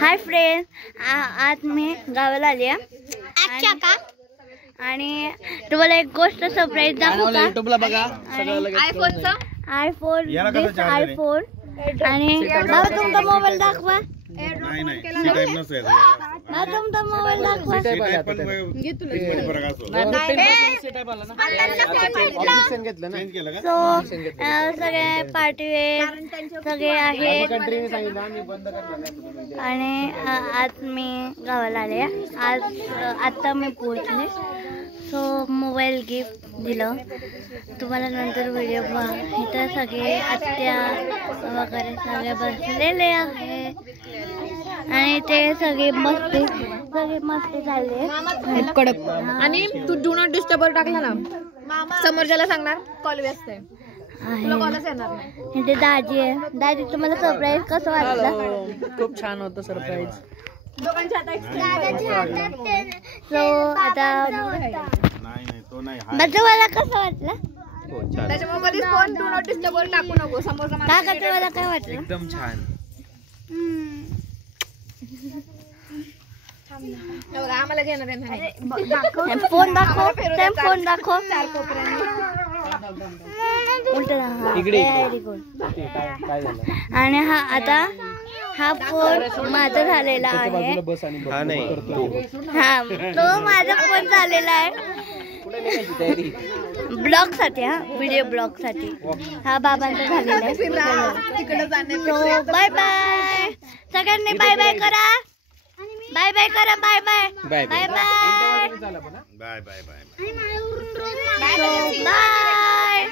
Hi friend, आज मी गावाला आली आहे आणि तुम्हाला एक गोष्ट सरप्राईज दाखवू का? युट्यूबला बघा आयफोन आणि बाबा तुमचा मोबाईल दाखवा. तुमचा मोबाईल दाखवा. सगळे पार्टीवेअर सगळे आहेत आणि आज मी गावाला आले. आता मी पोहोचले. सो मोबाईल गिफ्ट दिलं तुम्हाला. नंतर व्हिडिओ बघा. इथं सगळे आत्या वगैरे सगळे बसलेले आहेत आणि ते सगळे मस्ती चालले कडक. आणि तू डू नॉट डिस्टर्बर टाकला ना, समोरच्याला सांगणार कॉल व्यस्त आहे, तुला कॉलच येणार नाही. इथे दाजी आहे. दाजी तुम्हाला सरप्राईज कसं वाटलं? खूप छान होतं सरप्राईज. सो आता तुम्हाला कसं वाटलं? त्याच्यामुळे कधीच फोन डू नॉट डिस्टर्बर टाकू नको. समोरचा काका तुम्हाला काय वाटलं? एकदम छान. आम्हाला घेणार आहे. फोन दाखव. फोन दाखव. आणि हा फोन माझा झालेला आहे. हा तो माझा फोन झालेला आहे ब्लॉग साठी. हा व्हिडिओ ब्लॉग साठी. हा बाबांचा झालेला आहे. बाय बाय सगळ्यांनी. बाय बाय करा. बाय बाय करा. Bye bye bye bye bye bye bye. Bye.